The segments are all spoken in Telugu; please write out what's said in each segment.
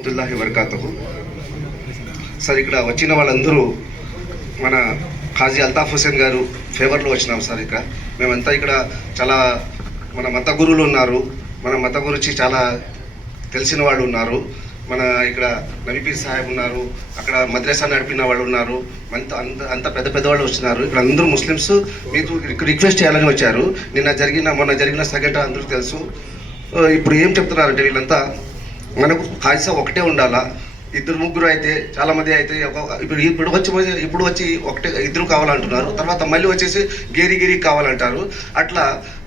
వరహమతుల్లాహి వబరకాతుహు. సార్ ఇక్కడ వచ్చిన వాళ్ళందరూ మన ఖాజీ అల్తాఫ్ హుసేన్ గారు ఫేవర్లో వచ్చినాం సార్. ఇక్కడ మేమంతా ఇక్కడ చాలా మన మత గురువులు ఉన్నారు, మన మత గురించి చాలా తెలిసిన వాళ్ళు ఉన్నారు. మన ఇక్కడ నబీపీర్ సాహెబ్ ఉన్నారు, అక్కడ మద్రసా నడిపిన వాళ్ళు ఉన్నారు, అంత పెద్ద పెద్ద వాళ్ళు వచ్చినారు. ఇక్కడ అందరూ ముస్లిమ్స్ మీకు రిక్వెస్ట్ చేయాలని వచ్చారు. మొన్న జరిగిన సంఘటన అందరికీ తెలుసు. ఇప్పుడు ఏం చెప్తున్నారంటే వీళ్ళంతా మనకు ఖాజీ ఒకటే ఉండాలా, ఇద్దరు ముగ్గురు అయితే చాలామంది అయితే ఇప్పుడు వచ్చి ఒకటే ఇద్దరు కావాలంటున్నారు, తర్వాత మళ్ళీ వచ్చేసి గేరి కావాలంటారు. అట్లా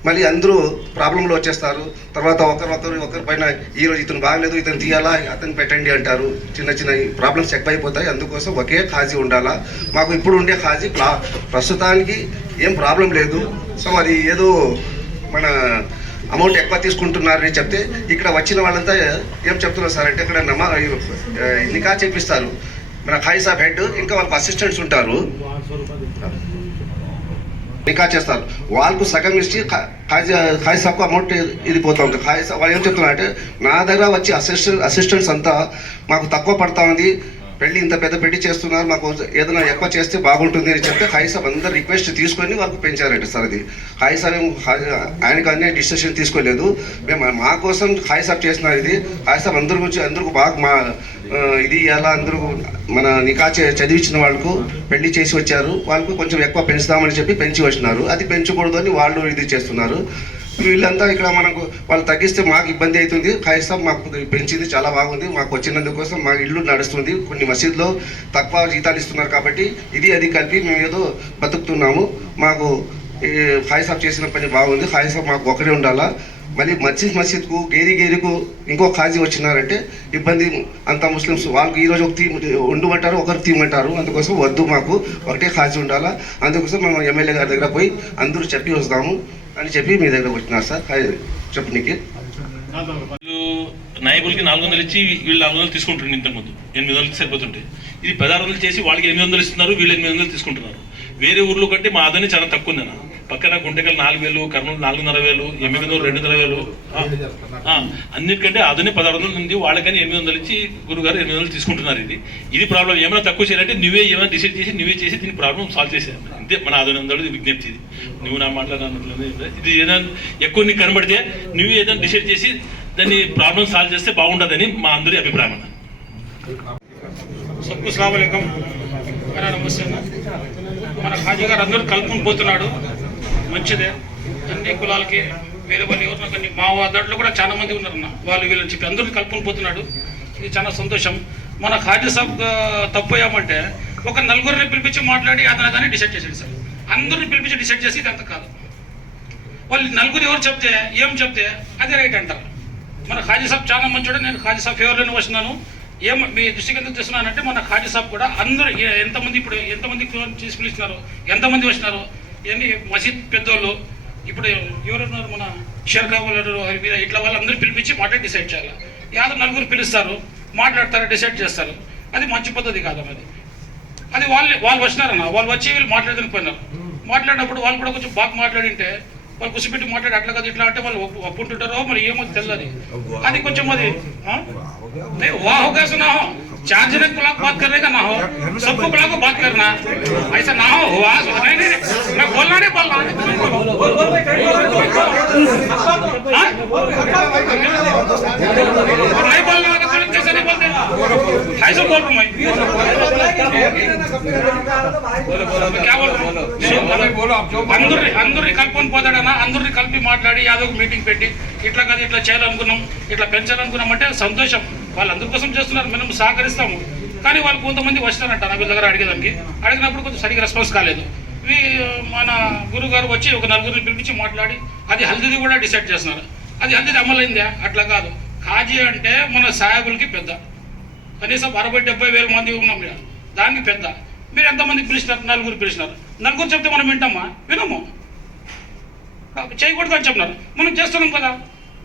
మళ్ళీ అందరూ ప్రాబ్లంలో వచ్చేస్తారు. తర్వాత ఒకరి పైన ఈరోజు ఇతను బాగలేదు, ఇతను తీయాలా, అతను పెట్టండి అంటారు. చిన్న ప్రాబ్లమ్స్ ఎక్కువైపోతాయి. అందుకోసం ఒకే ఖాజీ ఉండాలా. మాకు ఇప్పుడు ఉండే ఖాజీ ప్రస్తుతానికి ఏం ప్రాబ్లం లేదు. సో అది ఏదో మన అమౌంట్ ఎక్కువ తీసుకుంటున్నారని చెప్తే ఇక్కడ వచ్చిన వాళ్ళంతా ఏం చెప్తున్నారు సార్ అంటే ఇక్కడ నికా చేపిస్తారు. మన ఖాజీ సాబ్ హెడ్ ఇంకా వాళ్ళకి అసిస్టెంట్స్ ఉంటారు, నికా చేస్తారు. వాళ్ళకు సగం ఇచ్చి ఖాజీ సాబ్కు అమౌంట్ ఇది పోతా ఉంటుంది. ఖాజీ సాబ్ వాళ్ళు ఏం చెప్తున్నారంటే నా దగ్గర వచ్చి అసిస్టెంట్స్ అంతా మాకు తక్కువ పడతా ఉంది, పెళ్ళి ఇంత పెద్ద పెళ్లి చేస్తున్నారు, మాకు ఏదైనా ఎక్కువ చేస్తే బాగుంటుంది అని చెప్తే ఖాజీ సాబ్ అందరు రిక్వెస్ట్ తీసుకొని వాళ్ళకు పెంచారంట సార్. అది ఖాజీ సాబ్ ఆయనకు అన్నీ డిసిషన్ తీసుకోలేదు, మేము మా కోసం ఖాజీ సాబ్ చేస్తున్నారు. ఇది ఖాజీ సాబ్ అందరికి బాగా ఇది ఎలా అందరూ మన నికా చదివించిన వాళ్ళకు పెళ్లి చేసి వచ్చారు, వాళ్ళకు కొంచెం ఎక్కువ పెంచుదామని చెప్పి పెంచి వచ్చినారు. అది పెంచకూడదు అని వాళ్ళు ఇది చేస్తున్నారు. వీళ్ళంతా ఇక్కడ మనకు వాళ్ళు తగ్గిస్తే మాకు ఇబ్బంది అవుతుంది. ఖాజీ సాబ్ మాకు పెంచింది చాలా బాగుంది, మాకు వచ్చినందుకోసం మా ఇల్లు నడుస్తుంది. కొన్ని మసీదులో తక్కువ జీతాలు ఇస్తున్నారు కాబట్టి అది కలిపి మేము ఏదో బతుకుతున్నాము. మాకు ఖాజీ సాబ్ చేసిన పని బాగుంది. ఖాజీ సాబ్ మాకు ఒకరే ఉండాలా. మళ్ళీ మసీద్కు గేరికు ఇంకో ఖాజీ వచ్చినారంటే ఇబ్బంది. అంతా ముస్లిమ్స్ వాళ్ళకి ఈరోజు ఒక థీమ్ ఉండమంటారు, ఒకరు తీయమంటారు. అందుకోసం వద్దు, మాకు ఒకటే ఖాజీ ఉండాలా. అందుకోసం మేము ఎమ్మెల్యే గారి దగ్గర పోయి అందరూ చెప్పి వస్తాము అని చెప్పి మీ దగ్గర వచ్చినారు సార్. చెప్పు నీకు నాయకులకి 400 ఇచ్చి వీళ్ళు 400 తీసుకుంటారు. ఇంతకుముందు 800 సరిపోతుంటే ఇది 1600 చేసి వాళ్ళకి 800 ఇస్తున్నారు, వీళ్ళు 800 తీసుకుంటున్నారు. వేరే ఊర్లో కంటే మా ఆదాయం చాలా తక్కువ ఉందన్న. పక్కన గుంటకల్ 4000, కర్నూలు 4500, ఎమ్మిగనూరు 2500, అన్నిటికంటే అదనే 1600 ఉంది. వాళ్ళకని 800 ఇచ్చి గురుగారు 800 తీసుకుంటున్నారు. ఇది ప్రాబ్లం. ఏమైనా తక్కువ చేయాలంటే నువ్వే ఏమైనా డిసైడ్ చేసి నువ్వే చేసి దీని ప్రాబ్లం సాల్వ్ చేసేది అంతే. మన ఆదాయం విజ్ఞప్తి ఇది. నువ్వు నా మాట్లాడాలి, ఇది ఏదైనా ఎక్కువ నీకు కనబడితే నువ్వే ఏదైనా డిసైడ్ చేసి దాన్ని ప్రాబ్లం సాల్వ్ చేస్తే బాగుంటుందని మా అందరి అభిప్రాయం. అస్సలాముఅలైకుం. నమస్తే. మన ఖాజీ గారు అందరూ కలుపుకొని పోతున్నాడు, మంచిదే. అన్ని కులాలకి వేరే వాళ్ళు ఎవరు కానీ మా దాంట్లో కూడా చాలా మంది ఉన్నారన్న, వాళ్ళు వీళ్ళని చెప్పి అందరినీ కలుపుకొని పోతున్నాడు. ఇది చాలా సంతోషం. మన ఖాజీ సాబ్ తప్పయ్యామంటే ఒక నలుగురిని పిలిపించి మాట్లాడి అతని డిసైడ్ చేసాడు సార్. అందరిని పిలిపించి డిసైడ్ చేసి ఇది అంత కాదు. వాళ్ళు నలుగురు ఎవరు ఏం చెప్తే అదే రైట్ అంటారు. మన ఖాజీ సాబ్ చాలా మంచోడు. నేను ఖాజీ సాబ్ ఫేవర్లోనే వచ్చినాను. మీ దృష్టికి ఎందుకు తెస్తున్నానంటే మన ఖాజీ సాబ్ కూడా అందరూ ఎంతమంది చేసి పిలుస్తున్నారు, ఎంతమంది వచ్చినారు, ఇవన్నీ మసీద్ పెద్దోళ్ళు ఇప్పుడు ఎవరున్నారు, మన షేర్గా వాళ్ళు ఇట్లా వాళ్ళందరూ పిలిపించి మాట్లాడి డిసైడ్ చేయాలి. యాదో నలుగురు పిలుస్తారు, మాట్లాడతారు, డిసైడ్ చేస్తారు. అది మంచి పద్ధతి కాదు. అది వాళ్ళు వచ్చినారన్న, వాళ్ళు వచ్చి వీళ్ళు మాట్లాడడానికి పోయినారు. మాట్లాడినప్పుడు వాళ్ళు కూడా కొంచెం బాగా మాట్లాడింటే వాళ్ళు కూర్చోబెట్టి మాట్లాడి అట్లా కదా ఇట్లా అంటే వాళ్ళు ఒప్పుకుంటుంటారో మరి ఏమో తెలియదు. అది కొంచెం అది वाह होगा सुना हो, 4 जने को बात करने का ना हो, सबको बुला को बात करना, ऐसा ना हो। नहीं मैं बोलना नहीं बोल रहा नहीं बोलना कैसे नहीं बोलते, ऐसा बोल रहा हूँ मैं। क्या बोल रहा हूँ, అందరిని కలుపుకొని పోతాడన్నా. అందరిని కలిపి మాట్లాడి యాదో మీటింగ్ పెట్టి ఇట్లా కాదు ఇట్లా చేయాలనుకున్నాం, ఇట్లా పెంచాలనుకున్నాం అంటే సంతోషం. వాళ్ళందరి కోసం చేస్తున్నారు, మనం సహకరిస్తాము. కానీ వాళ్ళు కొంతమంది వచ్చినారంట నా వీళ్ళ దగ్గర అడిగినప్పుడు కొంచెం సరిగ్గా రెస్పాన్స్ కాలేదు. మన గురుగారు వచ్చి ఒక నలుగురిని పిలిపించి మాట్లాడి అది హల్దీది కూడా డిసైడ్ చేస్తున్నారు. అది హల్దీది అమలైందా? అట్లా కాదు. ఖాజీ అంటే మన సాహెబులకి పెద్ద, కనీసం 60-70 వేల మంది ఉన్నాం. దానికి పెద్ద. మీరు ఎంతమంది పిలిచినారు? నలుగురు పిలిచినారు. నలుగురు చెప్తే మనం వింటామా? వినము. చేయకూడదు అని చెప్పినారు, మనం చేస్తున్నాం కదా.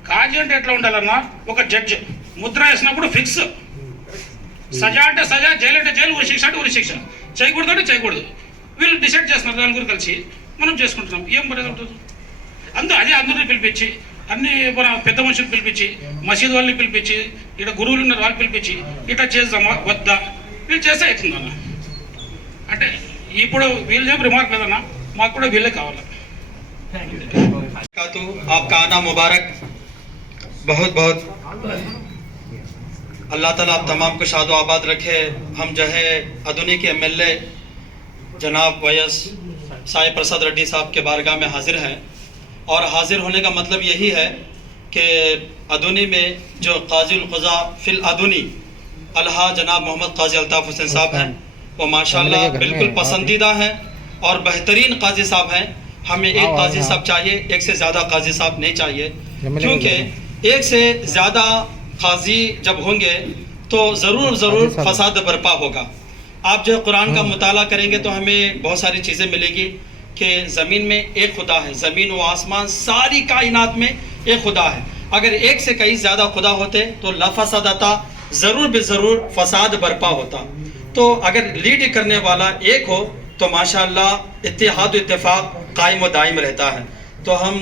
ఖాజీ అంటే ఎట్లా ఉండాలన్నా, ఒక జడ్జ్ ముద్ర వేసినప్పుడు ఫిక్స్. సజా అంటే సజా, జైలు అంటే జైలు, ఉరి శిక్ష అంటే ఉరి శిక్ష. చేయకూడదు అంటే చేయకూడదు. వీళ్ళు డిసైడ్ చేస్తున్నారు, నలుగురు కలిసి మనం చేసుకుంటున్నాం. ఏం పడేది ఉంటుంది? అందరినీ పిలిపించి, అన్ని మన పెద్ద మనుషులు పిలిపించి, మసీద్ వాళ్ళని పిలిపించి, ఇక్కడ గురువులు ఉన్నారు, వాళ్ళు పిలిపించి ఇట్లా చేద్దామా వద్దా, వీళ్ళు చేస్తే అవుతుందన్న. అంటే ఇప్పుడు వీళ్ళు ఏం రిమార్క్ లేదన్నా, మాకు కూడా వీళ్ళే కావాలి. आपका आना मुबारक, बहुत बहुत अल्लाह ताला आप तमाम को शादो आबाद रखे. हम जो है अदुनी के MLA जनाब वैस साई प्रसाद रेड्डी साहब के बारगाह में हाजिर हैं. और हाजिर होने का मतलब यही है कि अदुनी में जो काज़ी क़ज़ा फ़िल अदुनी अलहा जनाब मोहम्मद काजी अल्ताफ़ हुसैन साहब हैं, वो माशाल्लाह बिल्कुल पसंदीदा हैं और बेहतरीन काजी साहब हैं. हमें एक काजी साहब चाहिए, एक से ज़्यादा काजी साहब नहीं चाहिए, क्योंकि एक से ज़्यादा काजी जब होंगे तो ज़रूर फसाद बर्पा होगा. आप जो कुरान का मुताला करेंगे तो हमें बहुत सारी चीज़ें मिलेगी कि ज़मीन में एक खुदा है, ज़मीन व आसमान सारी कायनात में एक खुदा है. अगर एक से कई ज़्यादा खुदा होते तो लफसदता, ज़रूर बेज़रूर फसाद बर्पा होता. तो अगर लीड करने वाला एक हो तो माशाअल्लाह इत्तेहाद इत्तेफाक कायम व दायम रहता है. तो हम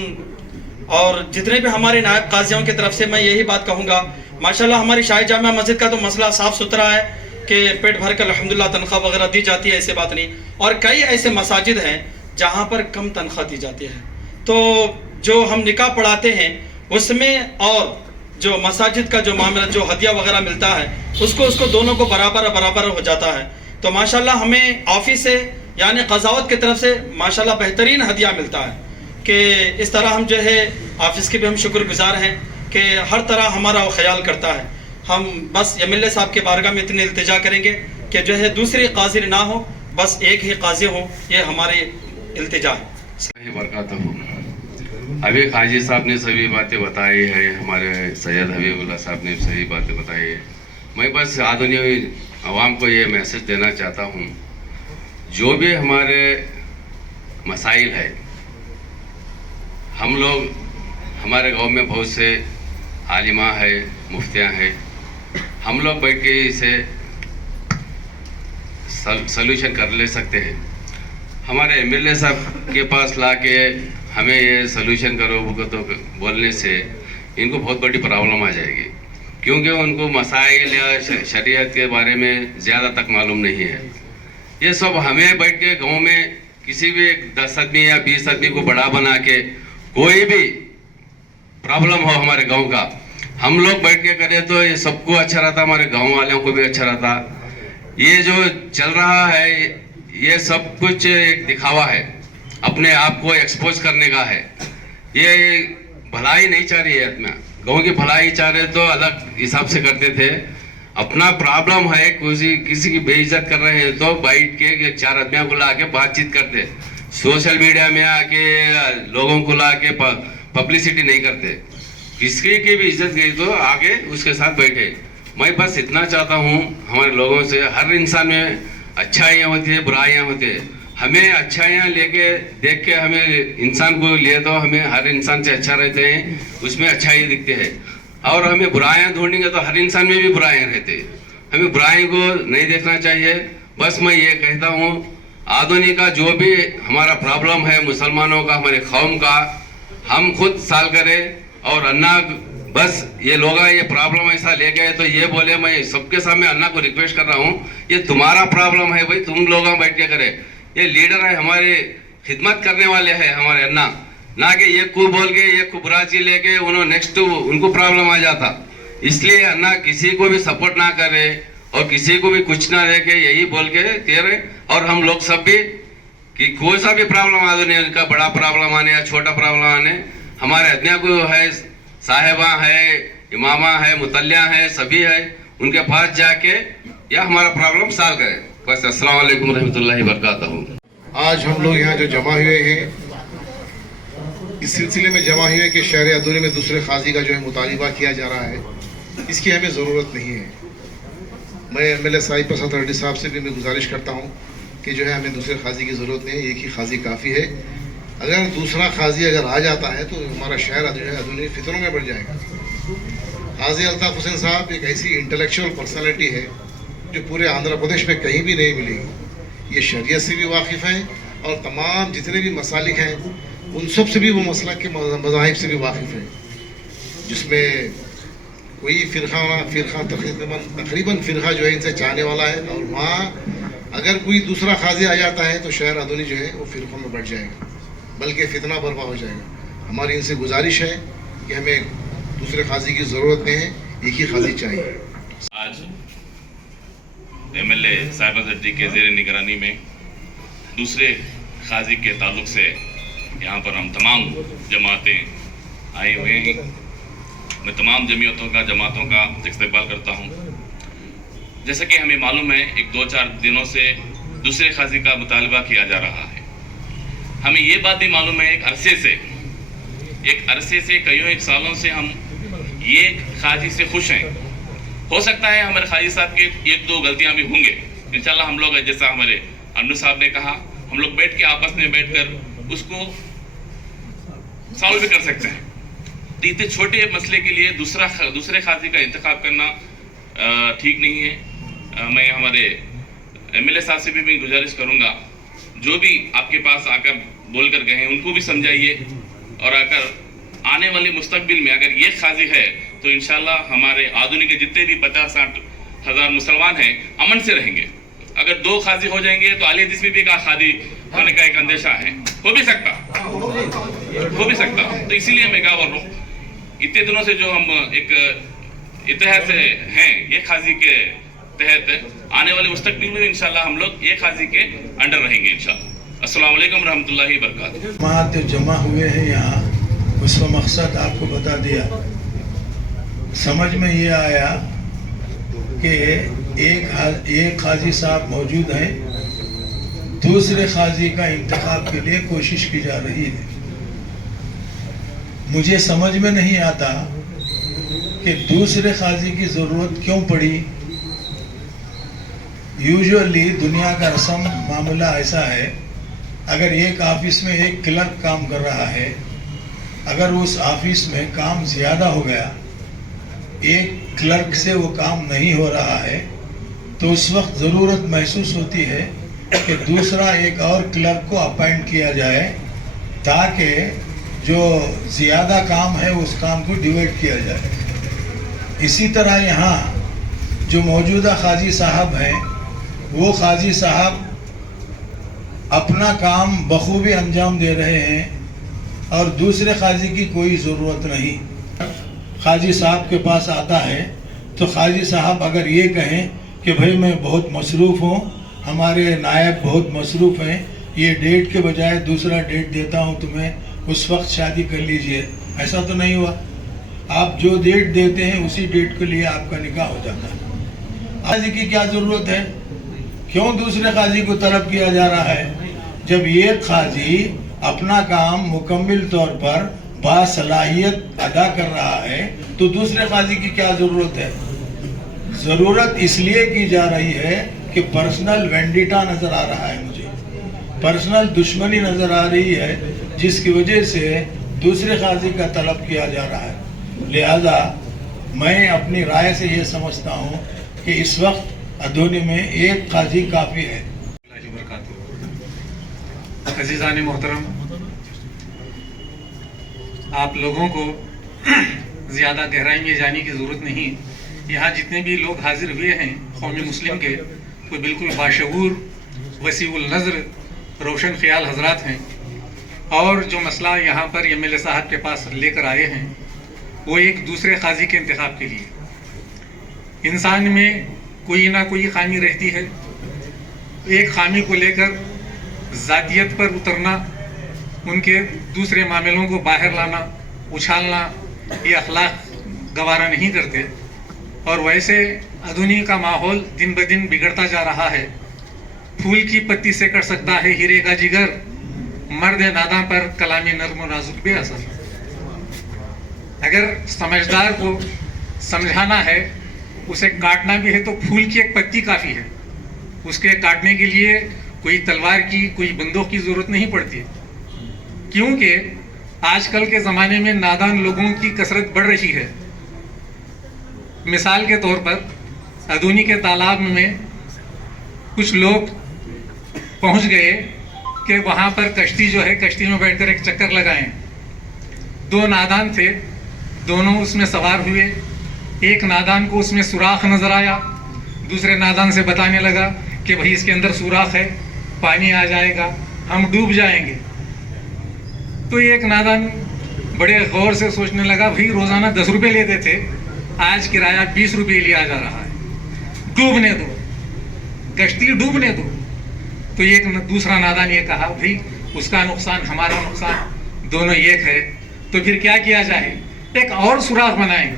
और जितने भी हमारे नायब काजियों की तरफ से मैं यही बात कहूँगा, माशाअल्लाह हमारी शाही जामिया मस्जिद का तो मसला साफ़ सुथरा है कि पेट भर कर अल्हम्दुलिल्लाह तनख्वाह वगैरह दी जाती है, ऐसे बात नहीं. और कई ऐसे मसाजिद हैं जहाँ पर कम तनख्वाह दी जाती है. तो जो हम निकाह पढ़ाते हैं उसमें और जो मसाजिद का जो मामला, जो हदिया वगैरह मिलता है, उसको दोनों को बराबर हो जाता है. तो माशाअल्लाह हमें ऑफिस से यानी क़ज़ावत की तरफ से माशाअल्लाह बेहतरीन हदिया मिलता है कि इस तरह हम जो है ऑफिस के भी हम शुक्रगुजार हैं कि हर तरह हमारा वो ख्याल करता है. हम बस MLA साहब के बारगाह में इतनी इल्तिजा करेंगे कि जो है दूसरी काज़ी ना हो, बस एक ही काज़ी हो, ये हमारी इल्तिजा है. अभी काजी साहब ने सभी बातें बताई है, हमारे सैयद हबीबुल्लाह साहब ने सही बातें बताई है. मैं बस आदमी आवाम को ये मैसेज देना चाहता हूँ, जो भी हमारे मसाइल है, हम लोग हमारे गांव में बहुत से आलिमा है, मुफ्तियाँ हैं, हम लोग बैठ के इसे सल्यूशन कर ले सकते हैं. हमारे MLA साहब के पास ला के हमें ये सल्यूशन करो तो बोलने से इनको बहुत बड़ी प्रॉब्लम आ जाएगी, क्योंकि उनको मसाइल या शरीयत के बारे में ज़्यादा तक मालूम नहीं है. ये सब हमें बैठ के गांव में किसी भी 10 आदमी या 20 आदमी को बड़ा बना के कोई भी प्रॉब्लम हो हमारे गांव का, हम लोग बैठ के करें तो ये सबको अच्छा रहता, हमारे गांव वालों को भी अच्छा रहता. ये जो चल रहा है ये सब कुछ एक दिखावा है, अपने आप को एक्सपोज करने का है. ये भलाई नहीं चाह रही है आदमी, गाँव की भलाई चाह रहे तो अलग हिसाब से करते थे. अपना प्रॉब्लम है, किसी की बेइज्जत कर रहे हैं तो बैठ के 4 आदमियों को ला के बातचीत करते, सोशल मीडिया में आके लोगों को ला के पब्लिसिटी नहीं करते. किसी की भी इज्जत गई तो आगे उसके साथ बैठे. मैं बस इतना चाहता हूँ हमारे लोगों से, हर इंसान में अच्छाइयाँ होती है, बुराइयाँ होती है. हमें अच्छाइयाँ लेके देख के हमें इंसान को लिए तो हमें हर इंसान से अच्छा रहते हैं, उसमें अच्छाई दिखते हैं. और हमें बुराइयाँ ढूंढेंगे तो हर इंसान में भी बुराइयाँ रहते हैं. हमें बुराई को नहीं देखना चाहिए. बस मैं ये कहता हूँ, आदमी का जो भी हमारा प्रॉब्लम है, मुसलमानों का, हमारे कौम का, हम खुद साल करें. और अन्ना बस ये लोग ये प्रॉब्लम ऐसा ले गए तो ये बोले, मैं सबके सामने अन्ना को रिक्वेस्ट कर रहा हूँ, ये तुम्हारा प्रॉब्लम है भाई, तुम लोग बैठ के करें. ये लीडर है, हमारे खिदमत करने वाले हैं हमारे अन्ना, ना कि ये को बोल के ये को बुरा चीज लेके उन्होंने नेक्स्ट उनको प्रॉब्लम आ जाता. इसलिए अन्ना किसी को भी सपोर्ट ना करे और किसी को भी कुछ ना दे के यही बोल के तेरे. और हम लोग सब भी कि कोई सा भी प्रॉब्लम आने, उनका बड़ा प्रॉब्लम आने या छोटा प्रॉब्लम आने, हमारे अदनिया को है, साहिबा है, इमामा है, मुतल्लिया है, सभी है, उनके पास जाके या हमारा प्रॉब्लम सॉल्व करें. बस अस्सलाम वालेकुम रहमतुल्लाहि व बरकातहू. आज हम लोग यहाँ जो जमा हुए हैं, इस सिलसिले में जमा हुए कि शहर अदूनी में दूसरे काजी का जो है मुतालिबा किया जा रहा है, इसकी हमें ज़रूरत नहीं है. मैं MLA साई प्रसाद रेड्डी साहब से भी मैं गुजारिश करता हूँ कि जो है हमें दूसरे काजी की ज़रूरत नहीं है, एक ही काजी काफ़ी है. अगर दूसरा काजी अगर आ जाता है तो हमारा शहर जो है अदूनी फितरों में बढ़ जाएगा. काजी अल्ताफ़ हुसैन साहब एक ऐसी इंटेलेक्चुअल पर्सनालिटी है जो पूरे आंध्र प्रदेश में कहीं भी नहीं मिलेगी. ये शरीयत से भी वाकिफ़ हैं और तमाम जितने भी मसालिक हैं उन सब से भी वो मसलक के मज़ाहिब से भी वाकिफ़ हैं, जिसमें कोई फ़िरका तकरीबन फ़िरका जो है इनसे चाहने वाला है, और वहाँ अगर कोई दूसरा खाजी आ जाता है तो शहर अदूनी जो है वो फ़िरक़ों में बढ़ जाएगा, बल्कि फितना बर्पा हो जाएगा। हमारी इनसे गुजारिश है कि हमें दूसरे खाजी की ज़रूरत नहीं है, एक ही खाजी चाहिए। आज एमएलए साहिब रेड्डी के ज़ेर निगरानी में दूसरे खाजी के ताल्लुक से यहाँ पर हम तमाम जमातें आए हुए हैं। मैं तमाम जमीयतों का जमातों का इस्तकबाल करता हूँ। जैसा कि हमें मालूम है, एक 2-4 दिनों से दूसरे खाजी का मुतालबा किया जा रहा है। हमें ये बात भी मालूम है, एक अरसे से कईयों एक सालों से हम ये खाजी से खुश हैं। हो सकता है हमारे खाजी साहब के 1-2 गलतियां भी होंगे, इंशाल्लाह हम लोग, जैसा हमारे अन्नू साहब ने कहा, हम लोग बैठ के आपस में बैठकर उसको सॉल्व भी कर सकते हैं। तो इतने छोटे मसले के लिए दूसरे खाजी का इंतखाब करना ठीक नहीं है। मैं हमारे एमएलए साहब से भी गुजारिश करूंगा, जो भी आपके पास आकर बोल कर गए हैं उनको भी समझाइए, और अगर आने वाले मुस्तकबिल में अगर ये खाजी है तो इंशाल्लाह हमारे आधुनिक के जितने भी 50-60 हज़ार मुसलमान हैं अमन से रहेंगे। अगर 2 खाजी हो जाएंगे तो अली हदीस में भी एक खादी होने का एक अंदेशा है, हो भी सकता। तो इसीलिए मैं क्या बोल रहा हूँ, इतने दिनों से जो हम एक इतिहास से हैं, ये खाजी के तहत आने वाले मुस्तकबिल में इंशाल्लाह हम लोग ये खाजी के अंडर रहेंगे इंशाल्लाह। अस्सलाम वालेकुम रहमतुल्लाहि व बरकातहू। जमात जमा हुए हैं यहाँ, उसका मकसद आपको बता दिया। समझ में ये आया कि एक खाजी साहब मौजूद हैं, दूसरे खाजी का इंतखाब के लिए कोशिश की जा रही है। मुझे समझ में नहीं आता कि दूसरे खाजी की ज़रूरत क्यों पड़ी। यूजुअली दुनिया का रस्म मामला ऐसा है, अगर एक ऑफिस में एक क्लर्क काम कर रहा है, अगर उस ऑफिस में काम ज़्यादा हो गया, एक क्लर्क से वो काम नहीं हो रहा है, तो उस वक्त ज़रूरत महसूस होती है कि दूसरा एक और क्लर्क को अपॉइंट किया जाए, ताकि जो ज़्यादा काम है उस काम को डिवाइड किया जाए। इसी तरह यहाँ जो मौजूदा खाजी साहब हैं, वो खाजी साहब अपना काम बखूबी अंजाम दे रहे हैं और दूसरे खाजी की कोई ज़रूरत नहीं। खाजी साहब के पास आता है तो खाजी साहब अगर ये कहें कि भाई मैं बहुत मसरूफ़ हूँ, हमारे नायब बहुत मसरूफ़ हैं, ये डेट के बजाय दूसरा डेट देता हूँ तुम्हें, उस वक्त शादी कर लीजिए, ऐसा तो नहीं हुआ। आप जो डेट देते हैं उसी डेट के लिए आपका निकाह हो जाता है। खाजी की क्या ज़रूरत है, क्यों दूसरे खाजी को तलब किया जा रहा है? जब ये खाजी अपना काम मुकम्मल तौर पर बासलाहियत अदा कर रहा है तो दूसरे खाजी की क्या ज़रूरत है? ज़रूरत इसलिए की जा रही है कि पर्सनल वेंडिटा नज़र आ रहा है, मुझे पर्सनल दुश्मनी नज़र आ रही है, जिसकी वजह से दूसरे खाजी का तलब किया जा रहा है। लिहाजा मैं अपनी राय से ये समझता हूँ कि इस वक्त अदूनी में एक खाजी काफ़ी है। अज़ीज़ान मोहतरम, आप लोगों को ज़्यादा गहराई में जाने की ज़रूरत नहीं। यहाँ जितने भी लोग हाजिर हुए हैं कौमी मुस्लिम के, वो बिल्कुल बाशऊर, वसीउल नज़र, रोशन ख्याल हजरात हैं, और जो मसला यहाँ पर एमएलए साहब के पास लेकर आए हैं वो एक दूसरे खाजी के इंतखाब के लिए। इंसान में कोई ना कोई खामी रहती है, एक खामी को लेकर ज़ातियत पर उतरना, उनके दूसरे मामलों को बाहर लाना, उछालना, ये अखलाक गवारा नहीं करते। और वैसे अदूनी का माहौल दिन ब दिन बिगड़ता जा रहा है। फूल की पत्ती से कर सकता है हीरे का जिगर, मर्द नादा पर कलामी नर्म व नाजुक बेअसर। अगर समझदार को समझाना है, उसे काटना भी है तो फूल की एक पत्ती काफ़ी है, उसके काटने के लिए कोई तलवार की, कोई बंदूक की ज़रूरत नहीं पड़ती। क्योंकि आजकल के ज़माने में नादान लोगों की कसरत बढ़ रही है। मिसाल के तौर पर अदूनी के तालाब में कुछ लोग पहुंच गए कि वहाँ पर कश्ती जो है, कश्ती में बैठकर एक चक्कर लगाएं। 2 नादान थे, दोनों उसमें सवार हुए, एक नादान को उसमें सुराख नजर आया, दूसरे नादान से बताने लगा कि भाई इसके अंदर सुराख है, पानी आ जाएगा, हम डूब जाएंगे। तो एक नादान बड़े गौर से सोचने लगा, भाई रोजाना 10 रुपये लेते थे, आज किराया 20 रुपये लिया जा रहा है, डूबने दो, कश्ती डूबने दो। तो एक दूसरा नादान ये कहा, भाई उसका नुकसान हमारा नुकसान दोनों एक है, तो फिर क्या किया जाए, एक और सुराख बनाएं,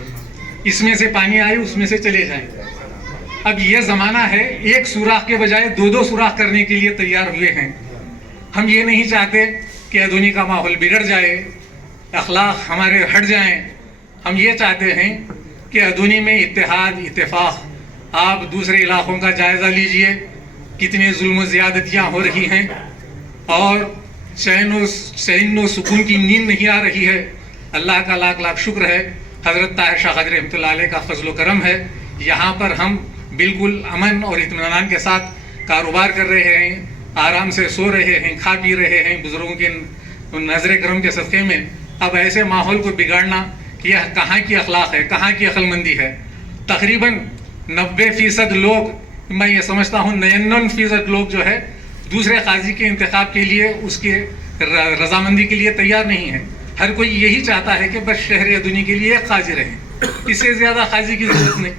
इसमें से पानी आए उसमें से चले जाए। अब ये ज़माना है, एक सुराख के बजाय 2-2 सुराख करने के लिए तैयार हुए हैं। हम ये नहीं चाहते कि दुनिया का माहौल बिगड़ जाए, अखलाक हमारे हट जाएं। हम ये चाहते हैं कि दुनिया में इत्तेहाद इत्तेफाक। आप दूसरे इलाकों का जायज़ा लीजिए, कितने जुल्म ज़्यादतियाँ हो रही हैं और चैन व सुकून की नींद नहीं आ रही है। अल्लाह का लाख लाख शुक्र है, हज़रत ताहिर शाह क़ादरी रहमतुल्लाह अलैह का फजल करम है, यहाँ पर हम बिल्कुल अमन और इत्मीनान के साथ कारोबार कर रहे हैं, आराम से सो रहे हैं, खा पी रहे हैं बुज़ुर्गों के नज़र करम के सदक़े में। अब ऐसे माहौल को बिगाड़ना, यह कहाँ की अखलाक है, कहाँ की अक्लमंदी है। तकरीबन 90% लोग, मैं ये समझता हूँ 99% लोग जो है दूसरे काजी के इंतखाब के लिए, उसके रजामंदी के लिए तैयार नहीं है। हर कोई यही चाहता है कि बस शहर अदूनी के लिए एक काजी रहे, इससे ज़्यादा काजी की ज़रूरत नहीं।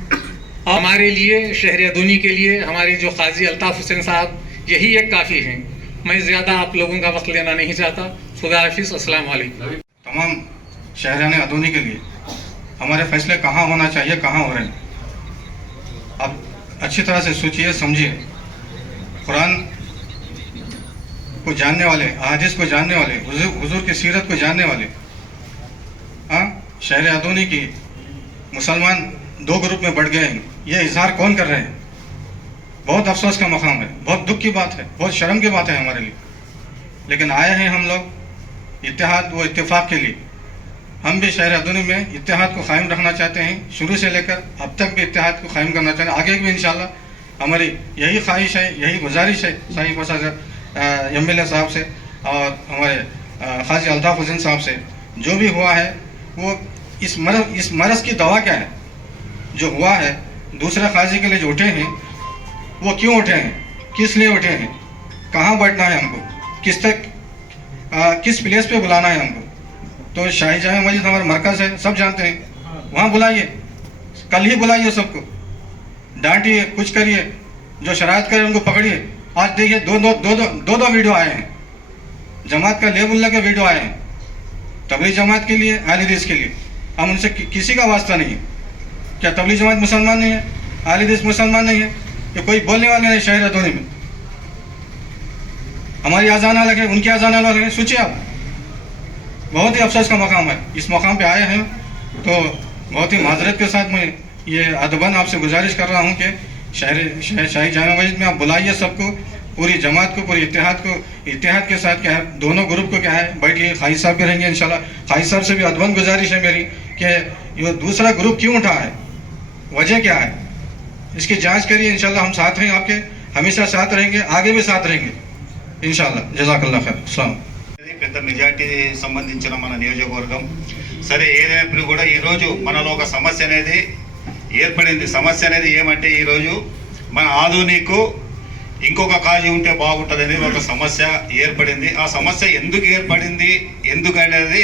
और हमारे लिए शहर अदूनी के लिए हमारे जो काजी अल्ताफ़ हुसैन साहब, यही एक काफ़ी हैं। मैं ज़्यादा आप लोगों का वक्त लेना नहीं चाहता। खुदा हाफिज़, अस्सलाम वालेकुम। तमाम शहरान अदूनी के लिए हमारे फैसले कहाँ होना चाहिए, कहाँ हो रहे हैं, आप अच्छी तरह से सोचिए, समझिए। कुरान को जानने वाले, अहादीस को जानने वाले, हुजूर की सीरत को जानने वाले, शहर अदूनी की मुसलमान 2 ग्रुप में बढ़ गए हैं। ये इजहार कौन कर रहे हैं? बहुत अफसोस का मकाम है, बहुत दुख की बात है, बहुत शर्म की बात है हमारे लिए। लेकिन आए हैं हम लोग इत्तेहाद व इत्तेफाक के लिए। हम भी शहर अदूनी में इत्तेहाद को कायम रखना चाहते हैं, शुरू से लेकर अब तक भी इत्तेहाद को कायम करना चाहते हैं, आगे भी इंशाल्लाह। हमारी यही ख्वाहिश है, यही गुजारिश है साहिब प्रसाद MLA साहब से और हमारे ख्वाजा अल्ताफ़ हुसैन साहब से। जो भी हुआ है वो इस मरज़ की दवा क्या है? जो हुआ है दूसरा काजी के लिए जो उठे हैं, वो क्यों उठे हैं, किस लिए उठे हैं, कहाँ बैठना है हमको, किस प्लेस पे बुलाना है हमको। तो शाही जामे मस्जिद हमारा मरकज़ है, सब जानते हैं, वहाँ बुलाइए, कल ही बुलाइए सबको, डांटिए, कुछ करिए, जो शरारत करे उनको पकड़िए। आज देखिए दो वीडियो आए हैं, जमात का लेबुल्ला के वीडियो आए हैं, तबलीग जमात के लिए, अहले हदीस के लिए। हम उनसे किसी का वास्ता नहीं है। क्या तबलीग जमात मुसलमान नहीं है, अहले हदीस मुसलमान नहीं है? ये कोई बोलने वाले नहीं शहर अदूनी में। हमारी आज़ान अलग है, उनकी आज़ान अलग है। सोचिए आप, बहुत ही अफसोस का मकाम है। इस मकाम पे आए हैं तो बहुत ही माजरत के साथ मैं ये अदबन आपसे गुजारिश कर रहा हूँ कि शाही जामा मस्जिद में आप बुलाइए सबको, पूरी जमात को, पूरी इत्तेहाद के साथ क्या है, दोनों ग्रुप को क्या है, बैठिए। खाई साहब भी रहेंगे इंशाल्लाह। खाई साहब से भी अदबन गुजारिश है मेरी कि ये दूसरा ग्रुप क्यों उठा है, वजह क्या है, इसकी जांच करिए। इंशाल्लाह हम साथ हैं आपके, हमेशा साथ रहेंगे, आगे भी साथ रहेंगे इंशाल्लाह। जज़ाकल्लाह खैर। अस्सलाम। పెద్ద మెజార్టీ సంబంధించిన మన నియోజకవర్గం సరే, ఏదైనప్పుడు కూడా ఈరోజు మనలో ఒక సమస్య అనేది ఏర్పడింది. సమస్య అనేది ఏమంటే, ఈరోజు మన ఆధునికు ఇంకొక కాజీ ఉంటే బాగుంటుంది అనేది ఒక సమస్య ఏర్పడింది. ఆ సమస్య ఎందుకు ఏర్పడింది, ఎందుకనేది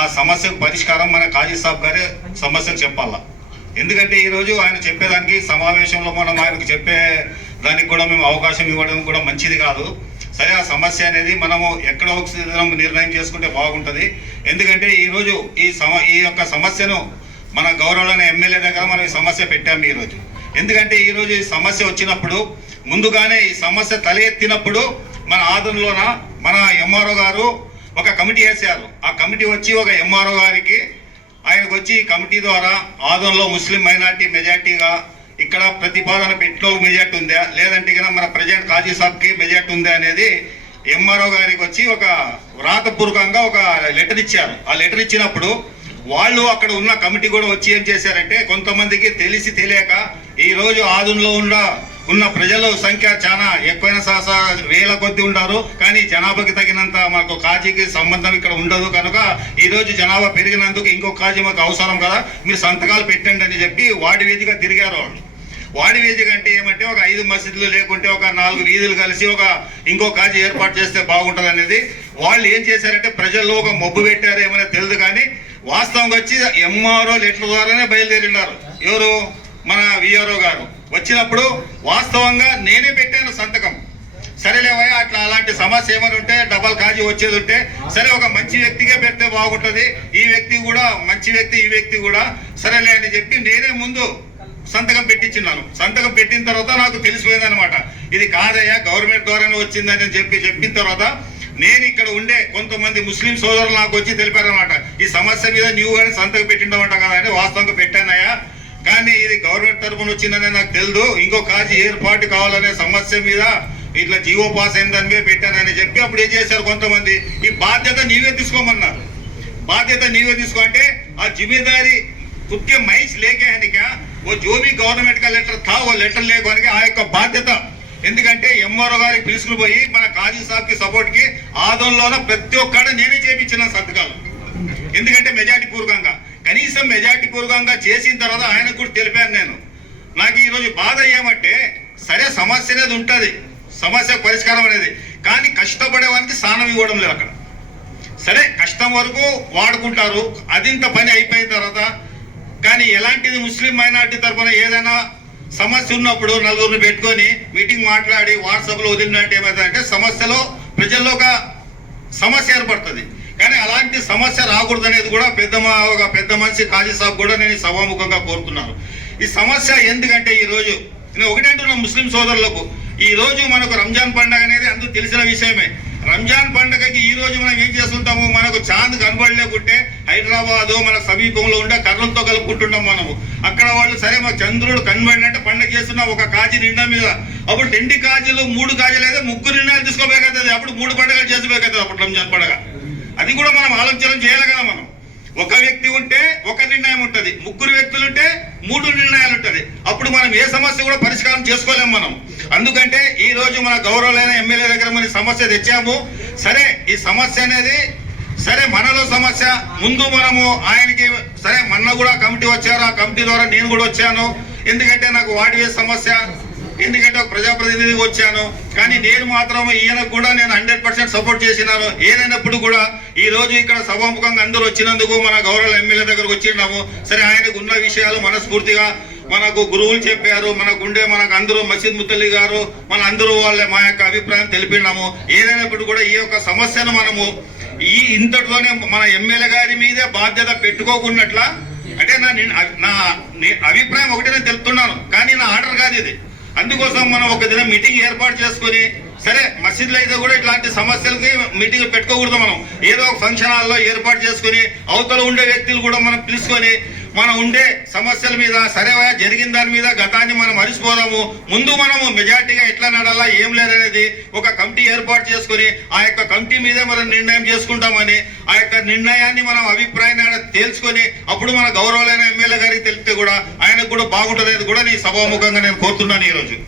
ఆ సమస్యకు పరిష్కారం మన కాజీ సాబ్ గారే సమస్యకు చెప్పాలా. ఎందుకంటే ఈరోజు ఆయన చెప్పేదానికి సమావేశంలో మనం ఆయనకు చెప్పేదానికి కూడా మేము అవకాశం ఇవ్వడం కూడా మంచిది కాదు. సరే, ఆ సమస్య అనేది మనము ఎక్కడో ఒక నిర్ణయం చేసుకుంటే బాగుంటుంది. ఎందుకంటే ఈరోజు ఈ యొక్క సమస్యను మన గౌరవమైన MLA దగ్గర మనం ఈ సమస్య పెట్టాము ఈరోజు. ఎందుకంటే ఈరోజు ఈ సమస్య వచ్చినప్పుడు, ముందుగానే ఈ సమస్య తలెత్తినప్పుడు మన ఆదంలోన మన MRO గారు ఒక కమిటీ వేసారు. ఆ కమిటీ వచ్చి ఒక MRO గారికి ఆయనకు వచ్చి ఈ కమిటీ ద్వారా ఆదంలో ముస్లిం మైనార్టీ మెజార్టీగా ఇక్కడ ప్రతిపాదన పెట్టిలో మెజార్టీ ఉందా, లేదంటే కన్నా మన ప్రెసిడెంట్ కాజీ సాబ్కి మెజార్టీ ఉందా అనేది MRO గారికి వచ్చి ఒక వ్రాతపూర్వకంగా ఒక లెటర్ ఇచ్చారు. ఆ లెటర్ ఇచ్చినప్పుడు వాళ్ళు అక్కడ ఉన్న కమిటీ కూడా వచ్చి ఏం చేశారంటే, కొంతమందికి తెలిసి తెలియక ఈరోజు ఆదంలో ఉన్న ఉన్న ప్రజల సంఖ్య చాలా ఎక్కువైన వేల కొద్ది ఉంటారు. కానీ జనాభాకి తగినంత మాకు కాజీకి సంబంధం ఇక్కడ ఉండదు. కనుక ఈరోజు జనాభా పెరిగినందుకు ఇంకో కాజీ మాకు అవసరం కదా, మీరు సంతకాలు పెట్టండి అని చెప్పి వాడి వేదిగా తిరిగారు వాళ్ళు. వాడి వేదిక అంటే ఏమంటే ఒక 5 మసీదులు లేకుంటే ఒక 4 వీధులు కలిసి ఒక ఇంకో కాజీ ఏర్పాటు చేస్తే బాగుంటుంది అనేది. వాళ్ళు ఏం చేశారంటే ప్రజల్లో ఒక మొబ్బు పెట్టారు ఏమైనా తెలియదు. కానీ వాస్తవంగా వచ్చి ఎంఆర్ఓ లెటర్ ద్వారానే బయలుదేరిన్నారు. ఎవరు? మన విఆర్ఓ గారు వచ్చినప్పుడు వాస్తవంగా నేనే పెట్టాను సంతకం. సరేలేవయ్యా, అట్లా అలాంటి సమస్య ఏమైనా ఉంటే డబల్ కాజీ వచ్చేది ఉంటే సరే ఒక మంచి వ్యక్తిగా పెడితే బాగుంటుంది, ఈ వ్యక్తి కూడా మంచి వ్యక్తి, ఈ వ్యక్తి కూడా సరేలే అని చెప్పి నేనే ముందు సంతకం పెట్టించున్నాను. సంతకం పెట్టిన తర్వాత నాకు తెలిసిపోయింది అనమాట, ఇది కాదయ్యా గవర్నమెంట్ ద్వారానే వచ్చిందని చెప్పిన తర్వాత నేను ఇక్కడ ఉండే కొంతమంది ముస్లిం సోదరులు నాకు వచ్చి తెలిపారనమాట, ఈ సమస్య మీద నీవు కానీ సంతకం పెట్టిండమంట కదా అని. వాస్తవంగా పెట్టానయ్యా, కానీ ఇది గవర్నమెంట్ తరఫున వచ్చిందని నాకు తెలియదు, ఇంకో కాజీ ఏర్పాటు కావాలనే సమస్య మీద ఇట్లా జీవో పాస్ అయిన దాని మీద పెట్టానని చెప్పి అప్పుడు ఏం చేశారు కొంతమంది, ఈ బాధ్యత నీవే తీసుకోమన్నారు. బాధ్యత నీవే తీసుకో అంటే ఆ జిమ్మేదారి खुद మైన్స్ లేకే है क्या वो जो भी गवर्नमेंट का लेटर था वो लेटर లేకోనికి ఆ యొక్క బాధ్యత. ఎందుకంటే ఎంఆర్ఓ గారికి పిలుచుకుని పోయి మన కాజీ సాబ్ కి సపోర్ట్ కి ఆదోళనలో ప్రతి ఒక్కడ నేనే చేయించిన సంతకాలు. ఎందుకంటే మెజార్టీ పూర్వకంగా కనీసం మెజార్టీ పూర్వకంగా చేసిన తర్వాత ఆయనకు కూడా తెలిపాను నేను. నాకు ఈరోజు బాధ ఏమంటే సరే సమస్య అనేది ఉంటుంది, సమస్య పరిష్కారం అనేది, కానీ కష్టపడేవానికి స్థానం ఇవ్వడం లేదు అక్కడ. సరే కష్టం వరకు వాడుకుంటారు, అదింత పని అయిపోయిన తర్వాత. కానీ ఎలాంటిది ముస్లిం మైనార్టీ తరఫున ఏదైనా సమస్య ఉన్నప్పుడు నలుగురిని పెట్టుకొని మీటింగ్ మాట్లాడి వాట్సాప్లో వదిలినట్టు ఏమైందంటే సమస్యలో ప్రజల్లో ఒక సమస్య ఏర్పడుతుంది. కానీ అలాంటి సమస్య రాకూడదు అనేది కూడా ఒక పెద్ద మనిషి కాజీ సాబ్ కూడా నేను సభాముఖంగా కోరుతున్నాను. ఈ సమస్య ఎందుకంటే ఈరోజు నేను ఒకటే అంటున్నా ముస్లిం సోదరులకు, ఈ రోజు మనకు రంజాన్ పండుగ అనేది అందరూ తెలిసిన విషయమే. రంజాన్ పండుగకి ఈ రోజు మనం ఏం చేస్తుంటాము, మనకు చాంద్ కనబడలేకుంటే హైదరాబాదు మన సమీపంలో ఉండే కర్నూలుతో కలుపుకుంటున్నాం మనము. అక్కడ వాళ్ళు సరే మాకు చంద్రుడు కనబడినట్టు పండుగ చేస్తున్నాం ఒక కాజీ నిండా మీద. అప్పుడు 2 కాజీలు 3 కాజీలు అయితే 3 నిర్ణయాలు తీసుకోబోతుంది. అప్పుడు 3 పండుగలు చేసుకోబోతుంది అప్పుడు రంజాన్ పండుగ. అది కూడా మనం ఆలోచన చేయాలి కదా. మనం ఒక వ్యక్తి ఉంటే ఒక నిర్ణయం ఉంటుంది, 3 వ్యక్తులు ఉంటే 3 నిర్ణయాలు ఉంటుంది. అప్పుడు మనం ఏ సమస్య కూడా పరిష్కారం చేసుకోలేము మనం. అందుకంటే ఈ రోజు మన గౌరవమైన ఎమ్మెల్యే దగ్గర మన సమస్య తెచ్చాము. సరే ఈ సమస్య అనేది సరే మనలో సమస్య ముందు మనము ఆయనకి సరే మొన్న కూడా కమిటీ వచ్చారు, ఆ కమిటీ ద్వారా నేను కూడా వచ్చాను. ఎందుకంటే నాకు వార్డు వేసే సమస్య, ఎందుకంటే ఒక ప్రజాప్రతినిధిగా వచ్చాను. కానీ నేను మాత్రం ఈయనకు కూడా నేను 100% సపోర్ట్ చేసినాను. ఏదైనప్పుడు కూడా ఈ రోజు ఇక్కడ సభాముఖంగా అందరూ వచ్చినందుకు మన గౌరవ ఎమ్మెల్యే దగ్గరకు వచ్చినాము. సరే ఆయనకు ఉన్న విషయాలు మనస్ఫూర్తిగా మనకు గురువులు చెప్పారు, మనకు అందరూ మసీద్ ముత్తల్లి గారు మన అందరూ వాళ్ళ మా యొక్క అభిప్రాయం తెలిపినాము. ఏదైనప్పుడు కూడా ఈ యొక్క సమస్యను మనము ఇంతటితోనే మన ఎమ్మెల్యే గారి మీదే బాధ్యత పెట్టుకోకున్నట్ల అంటే నా అభిప్రాయం ఒకటే నేను తెలుపుతున్నాను, కానీ నా ఆర్డర్ కాదు ఇది. అందుకోసం మనం ఒక దినం మీటింగ్ ఏర్పాటు చేసుకుని సరే మసీదులో అయితే కూడా ఇట్లాంటి సమస్యలకి మీటింగ్ పెట్టుకోకూడదు. మనం ఏదో ఒక ఫంక్షన్ హాల్లో ఏర్పాటు చేసుకుని అవతల ఉండే వ్యక్తులు కూడా మనం పిలుచుకొని మనం ఉండే సమస్యల మీద సరే జరిగిన దాని మీద గతాన్ని మనం మరిచిపోదాము. ముందు మనము మెజార్టీగా ఎట్లా నడాలా ఏం లేదనేది ఒక కమిటీ ఏర్పాటు చేసుకుని ఆ యొక్క కమిటీ మీదే మనం నిర్ణయం చేసుకుంటామని ఆ యొక్క నిర్ణయాన్ని మనం అభిప్రాయాన్ని తేల్చుకొని అప్పుడు మన గౌరవమైన ఎమ్మెల్యే గారికి తెలిపితే కూడా ఆయనకు కూడా బాగుంటుంది కూడా నీ సభాముఖంగా నేను కోరుతున్నాను ఈరోజు.